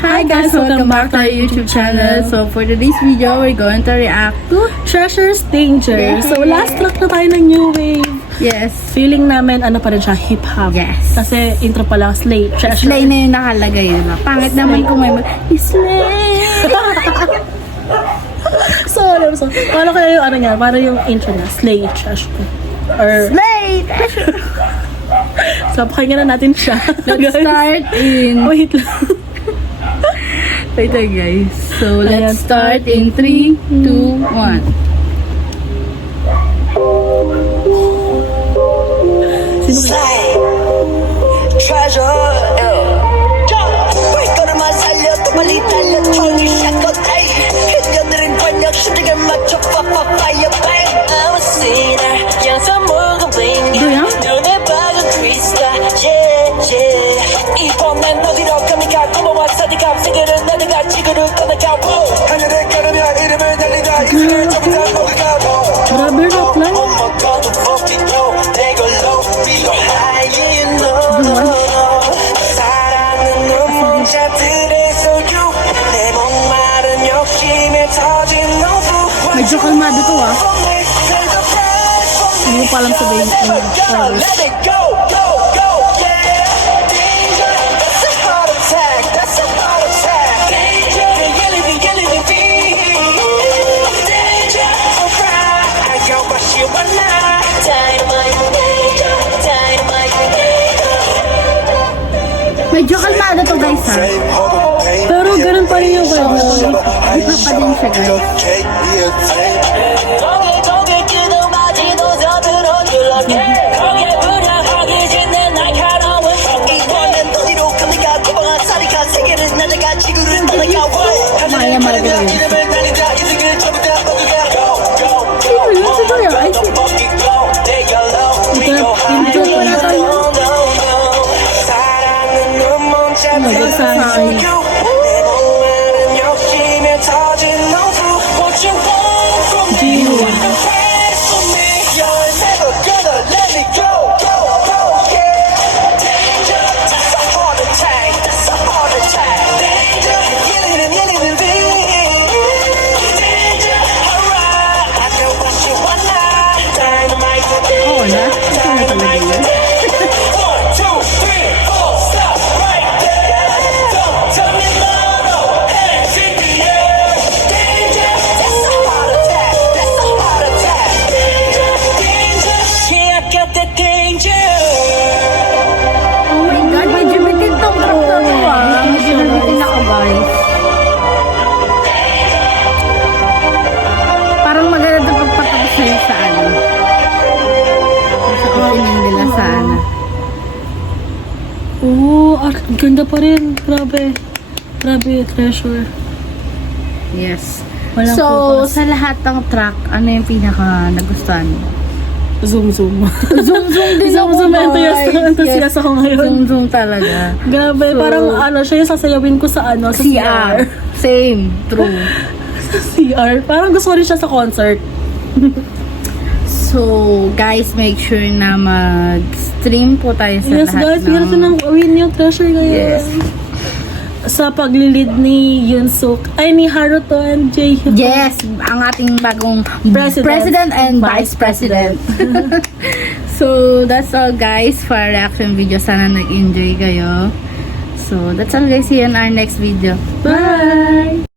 Hi guys, welcome back to our YouTube channel. So for today's video, we're going to react to Treasure's Danger. Yes. So last track na tayo ng New Wave. yes, Feeling namin ano pa rin siya, hip-hop. Yes. Kasi intro pa lang, Slay. Treasure. Slay na yung nakalagay, diba? Pangit naman kung may Slay! So, paano kaya yung ano niya? Para yung intro niya, Slay, Treasure. Or, Slay! so, pakinggan na natin siya. Let's start in... Wait lang. Wait lang guys. So Ayan, let's start in 3, 2, 1. Slay, treasure, 발걸음만 살려도 빨리 달려 tongue 샷건 에이 해녀들은 권력 시대에 맞춰 fire bang I'm a sinner 양산 먹은 bling 뭐야? 눈에 박은 twister yeah yeah 이번 난 어디로 갑니까 고마워 사디가 세계를 나다가 지구를 떠나가 하늘에 가르며 이름을 날리다 이들을 전부 다 먹어가 Grabe rock lang. Medyo kalmado to ah. Hindi ko pa alam sabihin yung chorus. Medyo kalmado to guys ha. Pero ganun pa rin yung vibe na pag Iba pa din siya guys. Maya Margarita. Sino yun? Si Doya? Ay, intro pa na tayo. Sorry. Oo na. Ito na talaga yun. Oh my God, medyo bitin tong track na to ah. Medyo bitin ako guys. Parang maganda ito pagpatapos na yun sa ano. Sa opening nila sa ano. Oo, ganda pa rin. Grabe. Grabe, Treasure. Yes. Walang So, focus. sa lahat ng track, ano yung pinaka nagustuhan mo? Zoom. Zoom din Zoom, ako, guys. enthusiast ako ngayon. Zoom talaga. Grabe, So, parang ano, siya yung sasayawin ko sa ano, sa CR. Same. True. Sa CR. Parang gusto ko rin siya sa concert. So, guys, make sure na mag-stream po tayo sa Yes, lahat guys, bigyan natin ng win yung Treasure ngayon. Yes. Sa paglilid ni Yunsuk, ay ni Haruto and Jaehyun. Yes, ang ating bagong President and Vice President. So, that's all guys for our reaction video. Sana nag-enjoy kayo. So, that's all guys. See you in our next video. Bye!